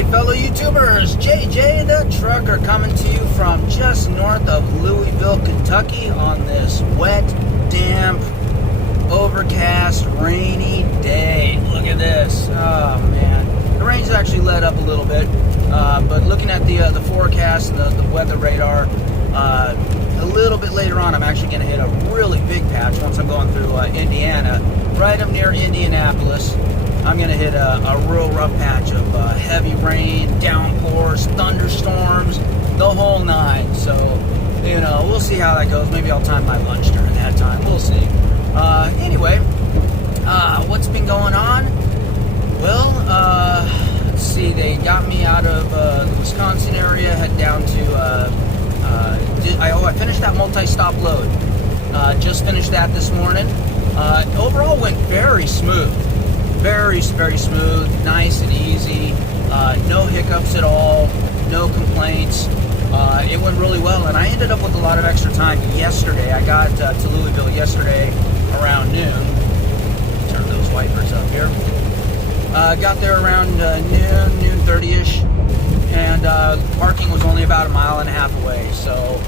Hey fellow YouTubers, JJ the Trucker coming to you from just north of Louisville, Kentucky on this wet, damp, overcast, rainy day. Look at this. Oh man. The rain's actually let up a little bit, but looking at the forecast and the weather radar, a little bit later on I'm actually going to hit a really big patch once I'm going through Indiana, right up near Indianapolis. I'm going to hit a real rough patch of heavy rain, downpours, thunderstorms, the whole nine. So, you know, we'll see how that goes. Maybe I'll time my lunch during that time. We'll see. Anyway, what's been going on? Well, let's see. They got me out of the Wisconsin area, head down to, I finished that multi-stop load. Just finished that this morning. Overall went very smooth. Very, very smooth, nice and easy, no hiccups at all, no complaints. It went really well, and I ended up with a lot of extra time yesterday. I got to Louisville yesterday around noon. Turn those wipers up here. Got there around noon 30-ish, and parking was only about a mile and a half away, so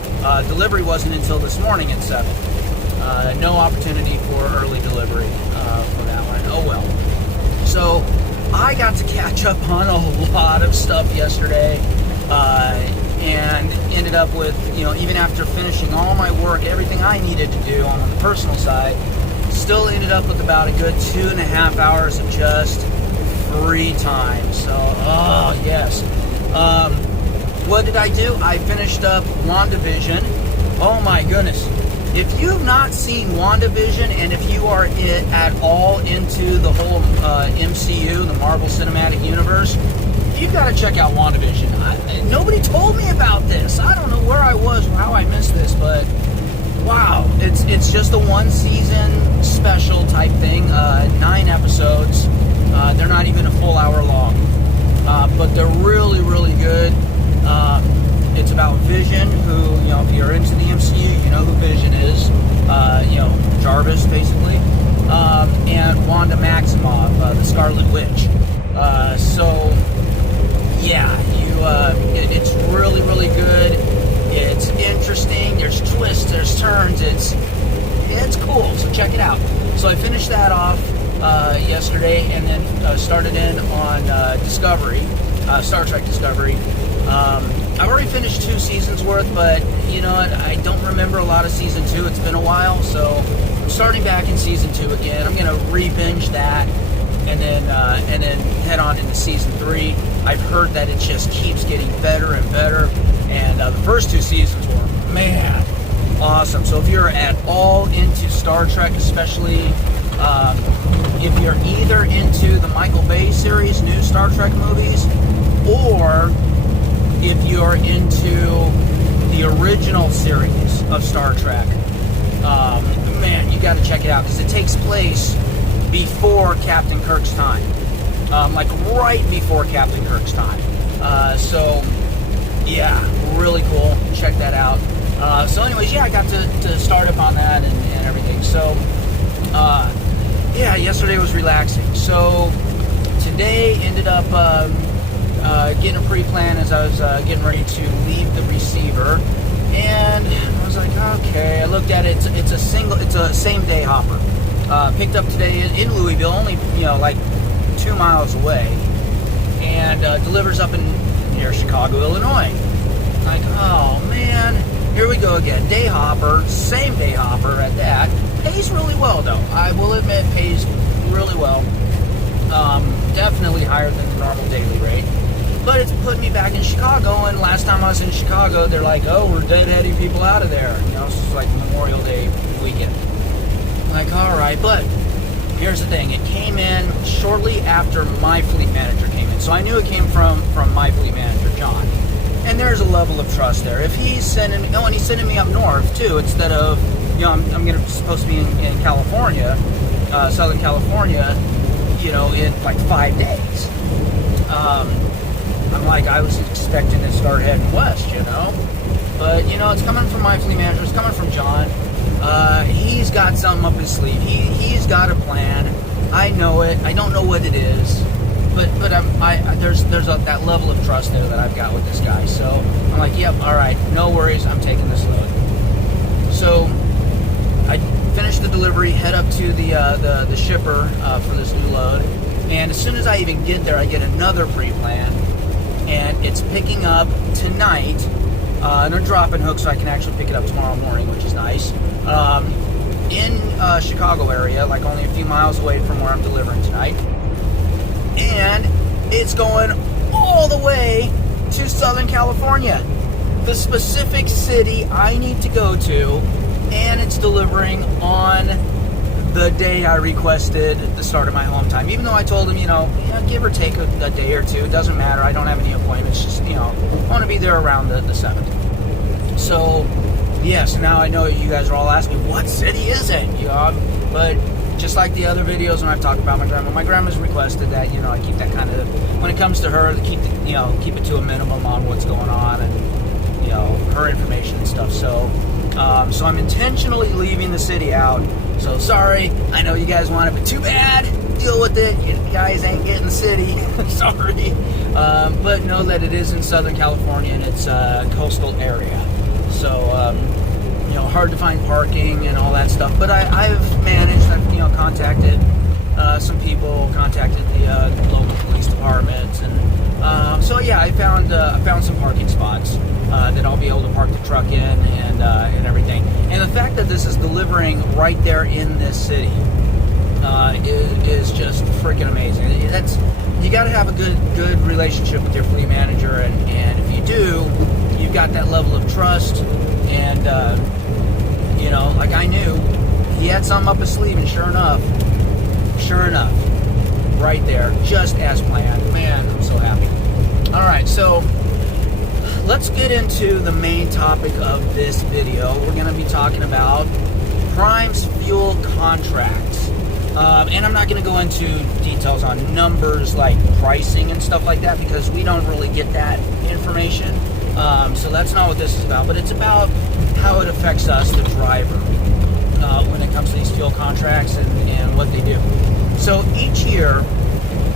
delivery wasn't until this morning at 7. No opportunity for early delivery for that one. Oh well. So I got to catch up on a lot of stuff yesterday, and ended up with, you know, even after finishing all my work, everything I needed to do on the personal side, still ended up with about a good 2.5 hours of just free time. So, oh yes. What did I do? I finished up WandaVision. Oh my goodness. If you've not seen WandaVision, and if you are at all into the whole MCU, the Marvel Cinematic Universe, you've got to check out WandaVision. Nobody told me about this. I don't know where I was or how I missed this, but wow. It's just a one-season special type thing, 9 episodes. They're not even a full hour long, but they're really, really good. It's about Vision, who, you know, if you're into the MCU, you know who Vision is. You know, Jarvis, basically. And Wanda Maximoff, the Scarlet Witch. So, yeah, it's really, really good. It's interesting. There's twists, there's turns. It's cool, so check it out. So I finished that off yesterday, and then started in on Discovery, Star Trek Discovery. I've already finished 2 seasons worth, but you know what? I don't remember a lot of season 2. It's been a while, so I'm starting back in season 2 again. I'm gonna re-binge that, and then head on into season 3. I've heard that it just keeps getting better and better, and the first 2 seasons were, man, awesome. So if you're at all into Star Trek, especially if you're either into the Michael Bay series, new Star Trek movies, or if you're into the original series of Star Trek, man, you got to check it out, because it takes place before Captain Kirk's time, like right before Captain Kirk's time. So, yeah, really cool. Check that out. So, anyways, yeah, I got to start up on that and everything. So, yeah, yesterday was relaxing. So, today ended up getting a pre-plan as I was getting ready to leave the receiver, and I was like, okay. I looked at it. It's a same-day hopper. Picked up today in Louisville, only, you know, like 2 miles away, and delivers up near Chicago, Illinois. Like, oh man, here we go again. Day hopper, same-day hopper at that. Pays really well though. I will admit, pays really well. Definitely higher than the normal daily rate. But it's put me back in Chicago, and last time I was in Chicago, they're like, oh, we're deadheading people out of there. You know, it's like Memorial Day weekend. Like, all right, but here's the thing. It came in shortly after my fleet manager came in. So I knew it came from my fleet manager, John. And there's a level of trust there. If he's sending, and he's sending me up north, too, instead of, you know, I'm supposed to be in California, Southern California, you know, in like 5 days. I'm like, I was expecting to start heading west, you know, but you know, it's coming from my fleet manager, it's coming from John. He's got something up his sleeve. He's got a plan. I know it. I don't know what it is, there's that level of trust there that I've got with this guy. So I'm like, yep, all right, no worries, I'm taking this load. So I finish the delivery, head up to the shipper for this new load, and as soon as I even get there, I get another pre-plan, and it's picking up tonight. And they're dropping hook, so I can actually pick it up tomorrow morning, which is nice. In Chicago area, like only a few miles away from where I'm delivering tonight, and it's going all the way to Southern California, the specific city I need to go to, and it's delivering on the day I requested the start of my home time. Even though I told him, give or take a day or two, it doesn't matter. I don't have any appointments. Just, I want to be there around the 7th. So, yes, now I know you guys are all asking, what city is it? But just like the other videos when I've talked about my grandma's requested that, I keep that kind of, when it comes to her, keep it to a minimum on what's going on and, her information and stuff. So I'm intentionally leaving the city out. So sorry, I know you guys want it, but too bad. Deal with it. You guys ain't getting the city. Sorry. But know that it is in Southern California and it's a coastal area. So, hard to find parking and all that stuff. But I've managed, I've contacted some people, contacted the local police department. And so, yeah, I found some parking spots that I'll be able to park the truck in and everything. And the fact that this is delivering right there in this city is just freaking amazing. You got to have a good relationship with your fleet manager, and if you do, you've got that level of trust. And like I knew, he had something up his sleeve, and sure enough, right there, just as planned. Man, I'm so happy. All right, so let's get into the main topic of this video. We're going to be talking about Prime's fuel contracts. And I'm not going to go into details on numbers like pricing and stuff like that, because we don't really get that information. So that's not what this is about, but it's about how it affects us, the driver, when it comes to these fuel contracts and what they do. So each year,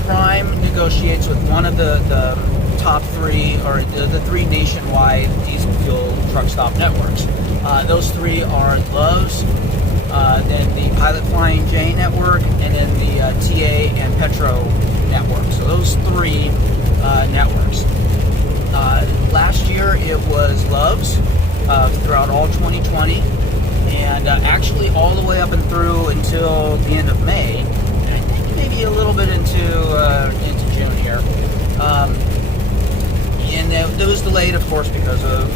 Prime negotiates with one of the top three, or the three nationwide diesel fuel truck stop networks. Those three are Loves, then the Pilot Flying J network, and then the TA and Petro network. So those three networks. Last year it was Loves throughout all 2020, and actually all the way up and through until the end of May, and I think maybe a little bit into June here. And it was delayed, of course, because of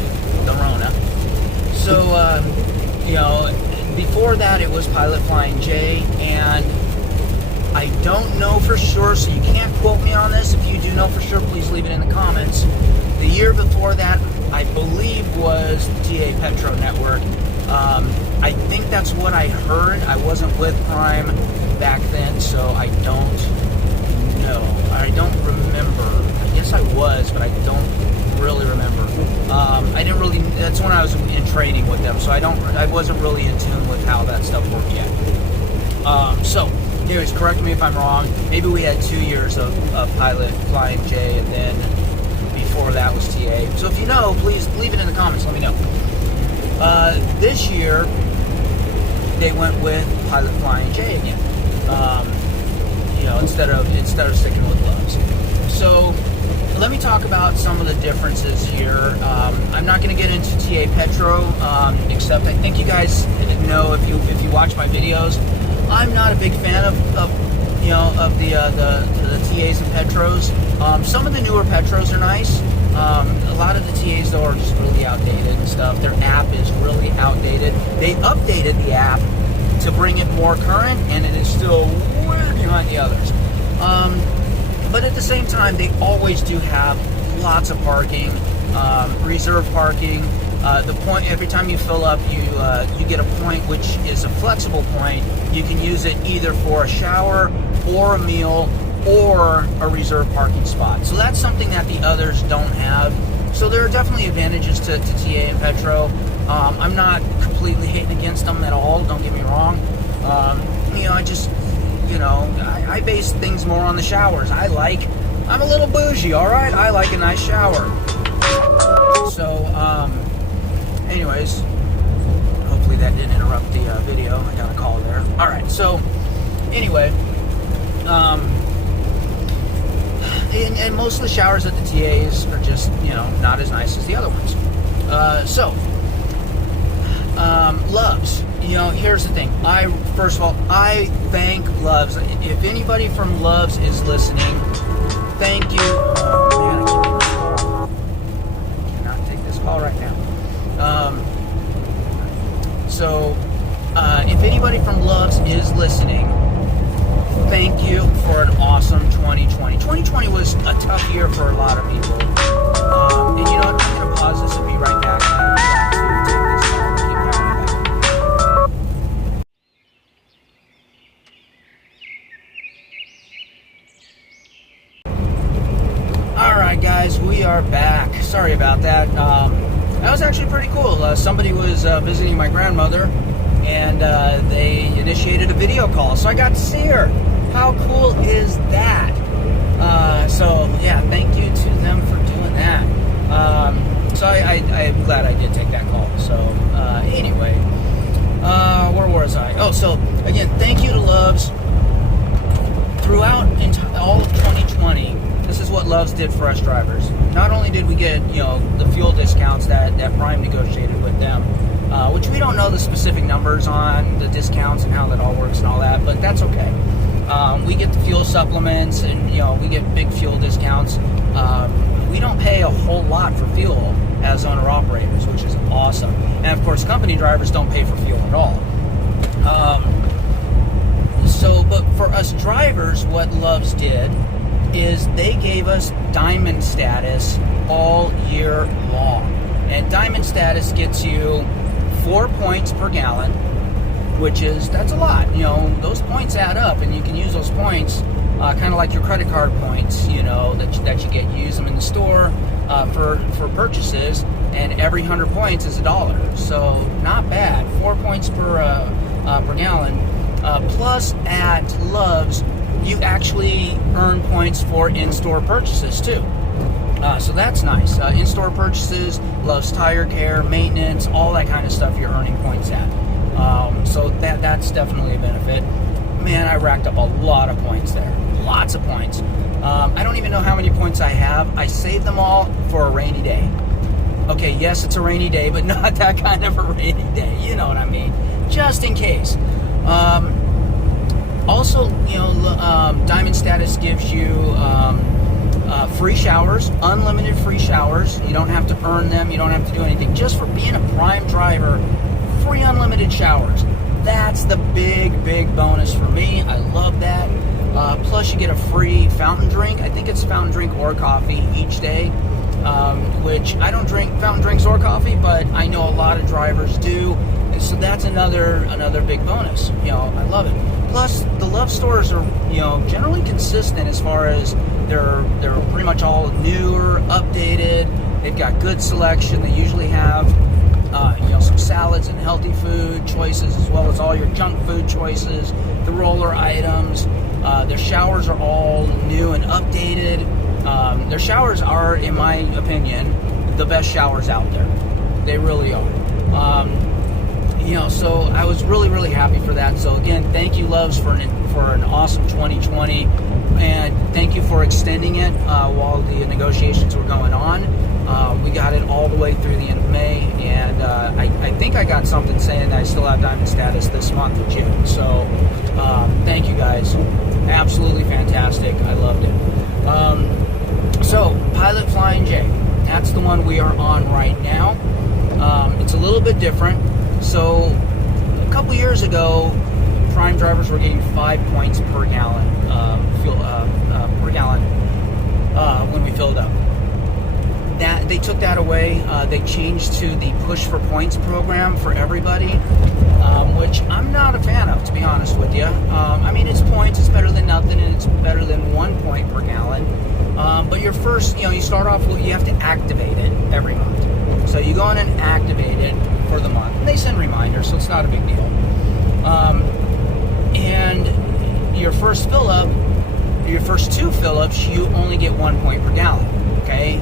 the Rona. So, before that it was Pilot Flying J, and I don't know for sure, so you can't quote me on this. If you do know for sure, please leave it in the comments. The year before that, I believe, was TA Petro Network. I think that's what I heard. I wasn't with Prime back then, so I don't know. I don't remember. I guess I was, but I don't really remember. I didn't really. That's when I was in training with them, so I wasn't really in tune with how that stuff worked yet. So, anyways, correct me if I'm wrong. Maybe we had 2 years of Pilot Flying J, and then before that was TA. So if you know, please leave it in the comments. Let me know. This year, they went with Pilot Flying J again. Instead of sticking with Loves. So let me talk about some of the differences here. I'm not going to get into TA Petro, except I think you guys know, if you watch my videos, I'm not a big fan of the TAs and Petros. Some of the newer Petros are nice. A lot of the TAs, though, are just really outdated and stuff. Their app is really outdated. They updated the app to bring it more current, and it is still way behind the others. But at the same time, they always do have lots of parking, reserve parking. The point, every time you fill up, you get a point which is a flexible point. You can use it either for a shower or a meal or a reserve parking spot. So that's something that the others don't have. So there are definitely advantages to TA and Petro. I'm not completely hating against them at all, don't get me wrong. I just, I base things more on the showers. I like I'm a little bougie, all right? I like a nice shower. So, anyways, hopefully that didn't interrupt the video. I got a call there. All right, so anyway, and most of the showers at the TAs are just, you know, not as nice as the other ones. Loves. You know, here's the thing. First of all, I thank Loves. If anybody from Loves is listening, thank you. Oh, man, I cannot take this call right now. If anybody from Loves is listening, thank you for an awesome 2020. 2020 was a tough year for a lot of people. And you know what? I'm going to pause this and be right back. Alright guys, we are back. Sorry about that. That was actually pretty cool. Somebody was visiting my grandmother, and they initiated a video call, so I got to see her. How cool is that? So yeah, thank you to them for doing that. So I'm glad I did take that call. So anyway, where was I? Oh, so again, thank you to Loves. Throughout all of 2020, this is what Loves did for us drivers. Not only did we get, you know, the fuel discounts that Prime negotiated with them, which we don't know the specific numbers on the discounts and how that all works and all that, but that's okay. We get the fuel supplements, and you know, we get big fuel discounts. We don't pay a whole lot for fuel as owner operators, which is awesome. And of course, company drivers don't pay for fuel at all. But for us drivers, what Loves did is they gave us diamond status all year long. And diamond status gets you 4 points per gallon, that's a lot. You know, those points add up, and you can use those points kind of like your credit card points, you know, that you get. You use them in the store for purchases, and every 100 points is $1. So not bad. 4 points per gallon. Plus at Loves, you actually earn points for in-store purchases too. So that's nice. In-store purchases, Loves Tire Care, maintenance, all that kind of stuff you're earning points at. So that's definitely a benefit. Man, I racked up a lot of points there. Lots of points. I don't even know how many points I have. I saved them all for a rainy day. Okay, yes, it's a rainy day, but not that kind of a rainy day. You know what I mean? Just in case. Also, you know, Diamond Status gives you free showers, unlimited free showers. You don't have to earn them. You don't have to do anything. Just for being a Prime driver, free unlimited showers. That's the big, big bonus for me. I love that. Plus, you get a free fountain drink. I think it's fountain drink or coffee each day, which I don't drink fountain drinks or coffee, but I know a lot of drivers do. And so that's another big bonus. You know, I love it. Plus, the Love stores are, you know, generally consistent as far as they're pretty much all newer, updated. They've got good selection. They usually have, you know, some salads and healthy food choices, as well as all your junk food choices, the roller items. Their showers are all new and updated. Their showers are, in my opinion, the best showers out there. They really are. You know, so I was really, really happy for that. So again, thank you, Loves, for an awesome 2020, and thank you for extending it while the negotiations were going on. We got it all the way through the end of May, and I think I got something saying that I still have diamond status this month of June. So thank you guys. Absolutely fantastic. I loved it. So Pilot Flying J, that's the one we are on right now. It's a little bit different. So a couple years ago, Prime drivers were getting 5 points per gallon fuel per gallon when we filled up. That they took that away. They changed to the Push for Points program for everybody, which I'm not a fan of, to be honest with you. I mean, it's points. It's better than nothing, and it's better than 1 point per gallon. But your first, you know, you start off with, you have to activate it every month. So you go in and activate it for the month. And they send reminders, so it's not a big deal. And your first fill up, your first 2 fill-ups, you only get 1 point per gallon, okay?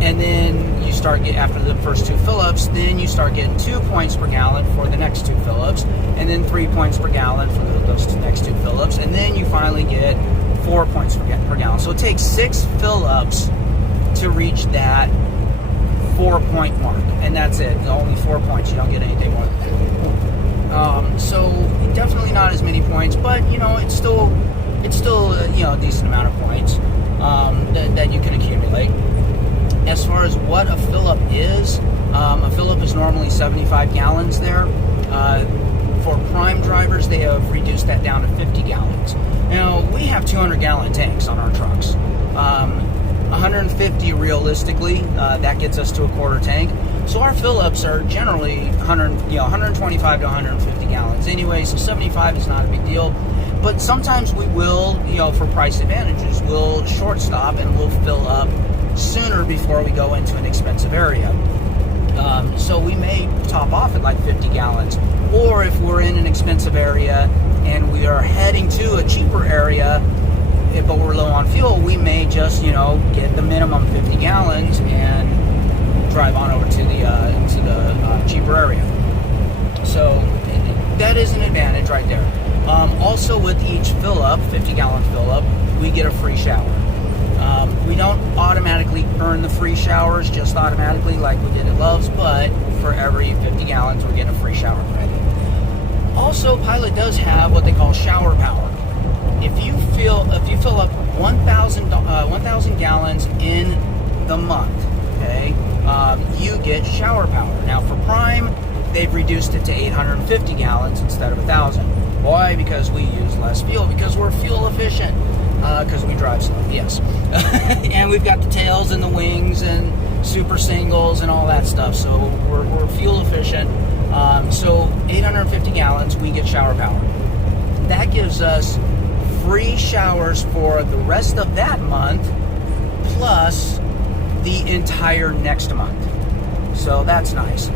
And then you start after the first 2 fill-ups, then you start getting 2 points per gallon for the next 2 fill-ups, and then 3 points per gallon for those next 2 fill-ups, and then you finally get 4 points per gallon. So it takes 6 fill-ups to reach that 4-point mark, and that's it. Only 4 points. You don't get anything more than that. So definitely not as many points, but it's still a decent amount of points that you can accumulate. As far as what a fill-up is, a fill-up is normally 75 gallons there. For prime drivers, they have reduced that down to 50 gallons. Now, we have 200-gallon tanks on our trucks. 150 realistically, that gets us to a quarter tank. So our fill-ups are generally 125 to 150 gallons anyway, so 75 is not a big deal. But sometimes we will, for price advantages, we'll short stop and we'll fill up sooner before we go into an expensive area. So we may top off at like 50 gallons, or if we're in an expensive area and we are heading to a cheaper area, but we're low on fuel, we may just get the minimum 50 gallons and drive on over to the cheaper area. So that is an advantage right there. Also, with each fill-up, 50-gallon fill-up, we get a free shower. We don't automatically earn the free showers just automatically like we did at Loves, but for every 50 gallons, we're getting a free shower credit. Also, Pilot does have what they call shower power. If you fill up 1,000 gallons in the month, okay, you get shower power. Now, for Prime, they've reduced it to 850 gallons instead of 1,000. Why? Because we use less fuel, because we're fuel efficient, because we drive slow, yes. And we've got the tails and the wings and super singles and all that stuff, so we're fuel efficient. So 850 gallons, we get shower power. That gives us free showers for the rest of that month, plus the entire next month. So that's nice.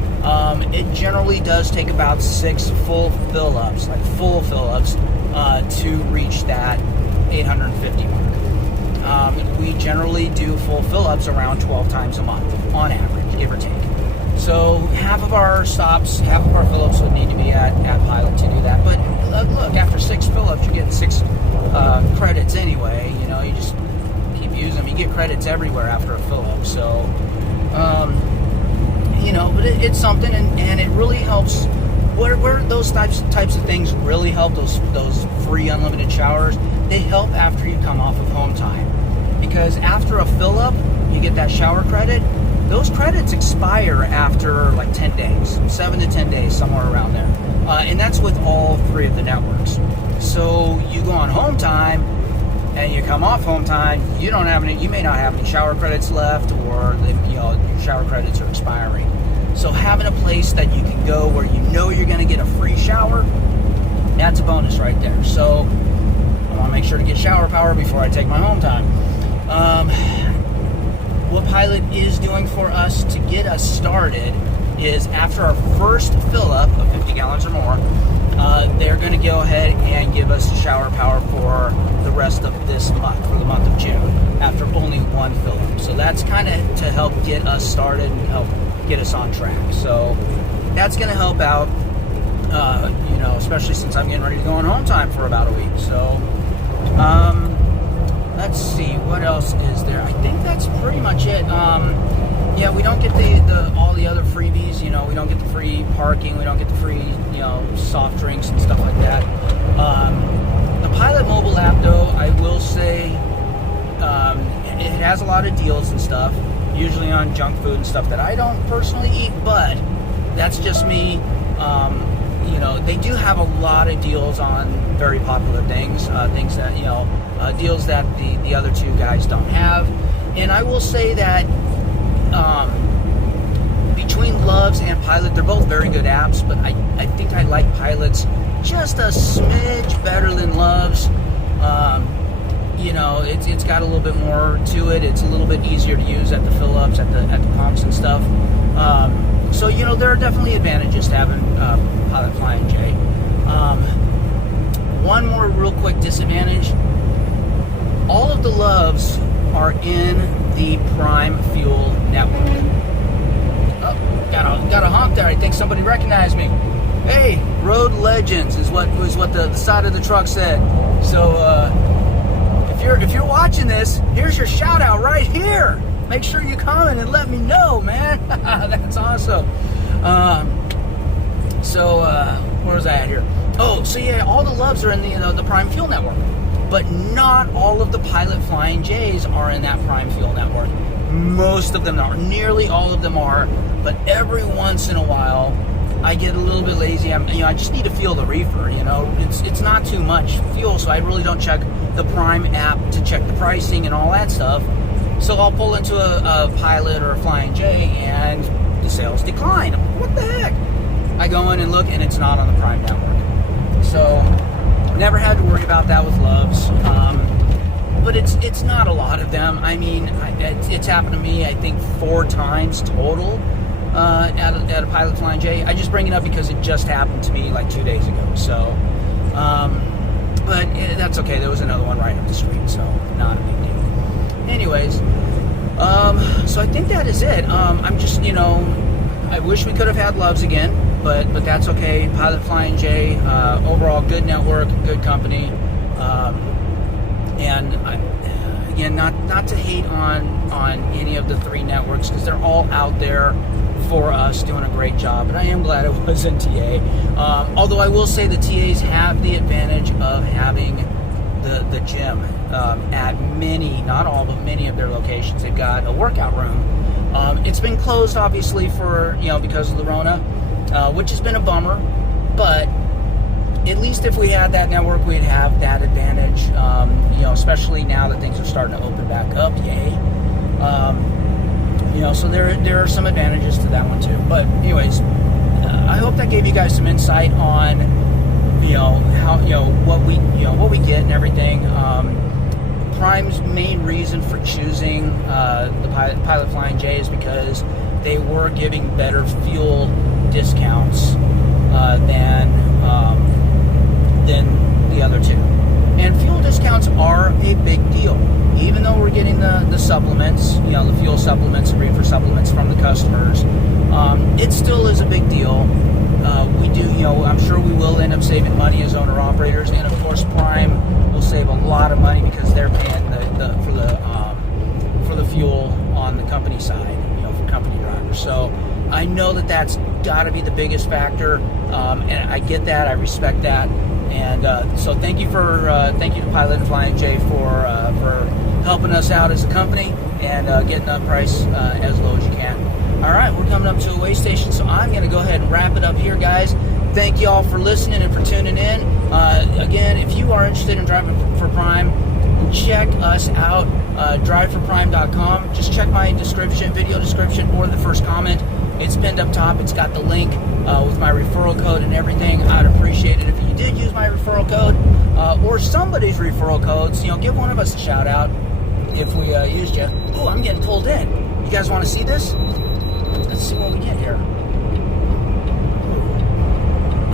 It generally does take about 6 full fill-ups, to reach that 850 mark. We generally do full fill-ups around 12 times a month, on average, give or take. So half of our fill-ups would need to be at Pilot to do that. But look, after 6 fill-ups, you get 6 credits anyway. You just keep using them. You get credits everywhere after a fill-up. So, but it's something, and it really helps. Where those types of things really help, those free unlimited showers, they help after you come off of home time. Because after a fill-up, you get that shower credit. Those credits expire after like 10 days, 7 to 10 days, somewhere around there. And that's with all 3 of the networks. So you go on home time, and you come off home time, you may not have any shower credits left, or your shower credits are expiring. So having a place that you can go where you're going to get a free shower, that's a bonus right there. So I want to make sure to get shower power before I take my home time. What Pilot is doing for us to get us started is after our first fill-up of 50 gallons or more, they're going to go ahead and give us shower power for the rest of this month, for the month of June, after only 1 fill-up. So that's kind of to help get us started and help get us on track. So that's going to help out, especially since I'm getting ready to go on home time for about a week. So, let's see, what else is there? I think that's pretty much it. Yeah, we don't get all the other freebies. We don't get the free parking. We don't get the free, soft drinks and stuff like that. The Pilot mobile app, though, I will say, it has a lot of deals and stuff, usually on junk food and stuff that I don't personally eat, but that's just me. They do have a lot of deals on very popular things that, deals that the other 2 guys don't have. And I will say that between Loves and Pilot, they're both very good apps, but I think I like Pilot's just a smidge better than Loves. It's got a little bit more to it. It's a little bit easier to use at the fill-ups, at the pumps and stuff. So, there are definitely advantages to having Pilot Flying J. One more real quick disadvantage. all of the Loves are in the Prime Fuel network. Oh, got a honk there. I think somebody recognized me. Hey, Road Legends is what the side of the truck said. So if you're watching this, here's your shout out right here. Make sure you comment and let me know, man. That's awesome. Where was I at here? Oh, so yeah, all the Loves are in the Prime Fuel network, but not all of the Pilot Flying J's are in that Prime Fuel network. Most of them are. Nearly all of them are, but every once in a while, I get a little bit lazy. I just need to feel the reefer. It's not too much fuel, so I really don't check the Prime app to check the pricing and all that stuff. So I'll pull into a Pilot or a Flying J, and the sales decline. What the heck? I go in and look, and it's not on the Prime network. So never had to worry about that with Loves. But it's not a lot of them. I mean, it's happened to me, I think, 4 times total at a Pilot Flying J. I just bring it up because it just happened to me like 2 days ago. So, but that's okay. There was another one right up the street, so not a big deal. Anyways, so I think that is it. I'm just, I wish we could have had Loves again, but that's okay. Pilot Flying J, overall good network, good company. And again, not to hate on any of the 3 networks, because they're all out there for us doing a great job, and I am glad it was in TA. Although I will say the TAs have the advantage of having the gym at many, not all, but many of their locations. They've got a workout room. It's been closed, obviously, for because of the Rona, which has been a bummer, but at least if we had that network, we'd have that advantage, especially now that things are starting to open back up, yay. So there are some advantages to that one too. But anyways, I hope that gave you guys some insight on, how, what we get and everything. Prime's main reason for choosing the Pilot Flying J is because they were giving better fuel discounts than the other 2. And fuel discounts are a big deal. Even though we're getting the supplements, the fuel supplements, the reefer supplements from the customers, it still is a big deal. We do, I'm sure we will end up saving money as owner-operators, and of course Prime will save a lot of money because they're paying for the fuel on the company side, for company drivers. So I know that's got to be the biggest factor, and I get that, I respect that. And so thank you to Pilot and Flying J for helping us out as a company and getting the price as low as you can. All right, we're coming up to a way station, so I'm going to go ahead and wrap it up here, guys. Thank you all for listening and for tuning in. Again, if you are interested in driving for Prime, check us out, driveforprime.com. Just check my video description, or the first comment. It's pinned up top. It's got the link with my referral code and everything. I'd appreciate it if you did use my referral code or somebody's referral codes. Give one of us a shout out if we used you. Oh, I'm getting pulled in. You guys want to see this? Let's see what we get here.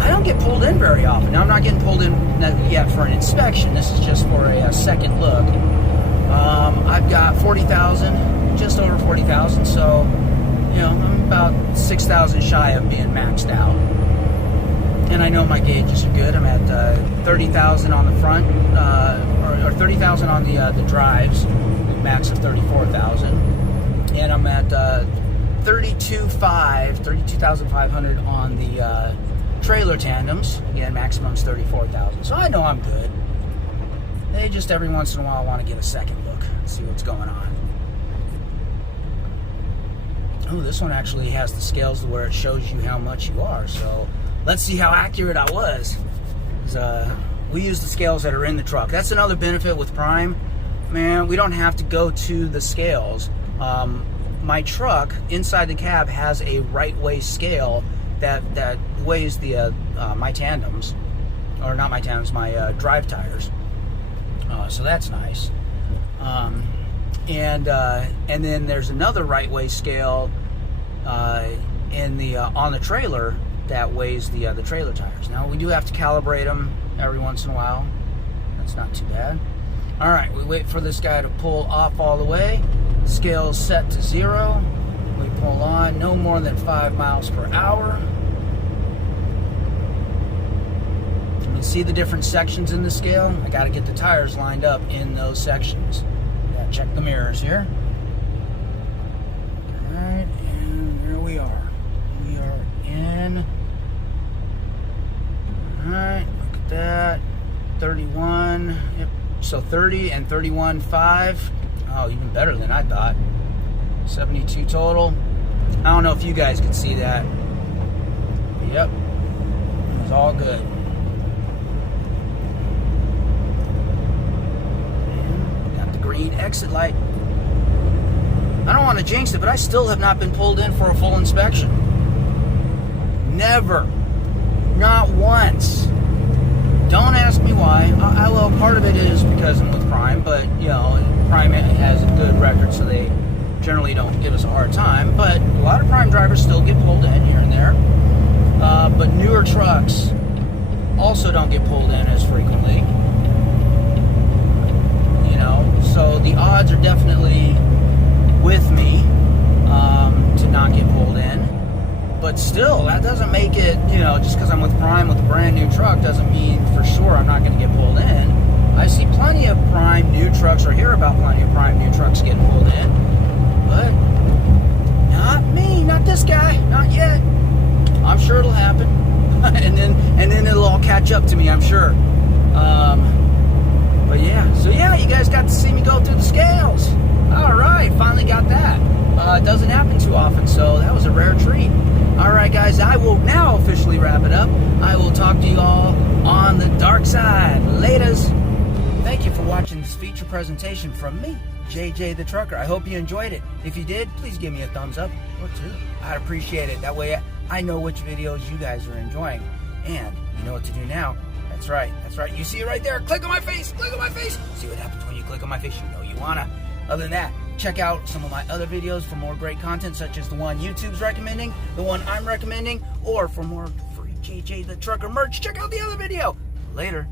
I don't get pulled in very often. Now, I'm not getting pulled in yet for an inspection. This is just for a second look. I've got 40,000, just over 40,000, so I'm about 6,000 shy of being maxed out. And I know my gauges are good. I'm at 30,000 on the front, or 30,000 on the drives, max of 34,000. And I'm at 32,500 on the trailer tandems. Again, maximum's 34,000. So I know I'm good. They just every once in a while want to get a second look and see what's going on. Oh, this one actually has the scales to where it shows you how much you are. So let's see how accurate I was. We use the scales that are in the truck. That's another benefit with Prime. Man, we don't have to go to the scales. My truck inside the cab has a right-way scale that weighs my tandems, or not my tandems, my drive tires. So that's nice. And then there's another right-way scale on the trailer that weighs the trailer tires. Now we do have to calibrate them every once in a while. That's not too bad. All right, we wait for this guy to pull off all the way. Scale set to 0. We pull on no more than 5 miles per hour. You can see the different sections in the scale. I got to get the tires lined up in those sections. Gotta check the mirrors here. All right, and there we are. We are in. All right, look at that. 31. Yep. So 30 and 31.5. Oh, even better than I thought. 72 total. I don't know if you guys can see that. Yep. It was all good. And got the green exit light. I don't want to jinx it, but I still have not been pulled in for a full inspection. Never. Not once. Don't ask me why. Well, part of it is because I'm with Prime, but, you know, Prime has a good record, so they generally don't give us a hard time. But a lot of Prime drivers still get pulled in here and there. But newer trucks also don't get pulled in as frequently. You know, so the odds are definitely with me to not get pulled in. But still, that doesn't make it, you know, just because I'm with Prime with a brand new truck doesn't mean for sure I'm not going to get pulled in. I see plenty of Prime new trucks, or hear about plenty of Prime new trucks getting pulled in. But not me, not this guy, not yet. I'm sure it'll happen. and then it'll all catch up to me, I'm sure. But yeah, so yeah, you guys got to see me go through the scales. All right, finally got that. It doesn't happen too often, so that was a rare treat. All right, guys, I will now officially wrap it up. I will talk to you all on the dark side. Laters. Thank you for watching this feature presentation from me, JJ the Trucker. I hope you enjoyed it. If you did, please give me a thumbs up or two. I'd appreciate it. That way I know which videos you guys are enjoying. And you know what to do now. That's right. That's right. You see it right there. Click on my face. Click on my face. See what happens when you click on my face. You know you wanna. Other than that, check out some of my other videos for more great content, such as the one YouTube's recommending, the one I'm recommending, or for more free JJ the Trucker merch, check out the other video. Later.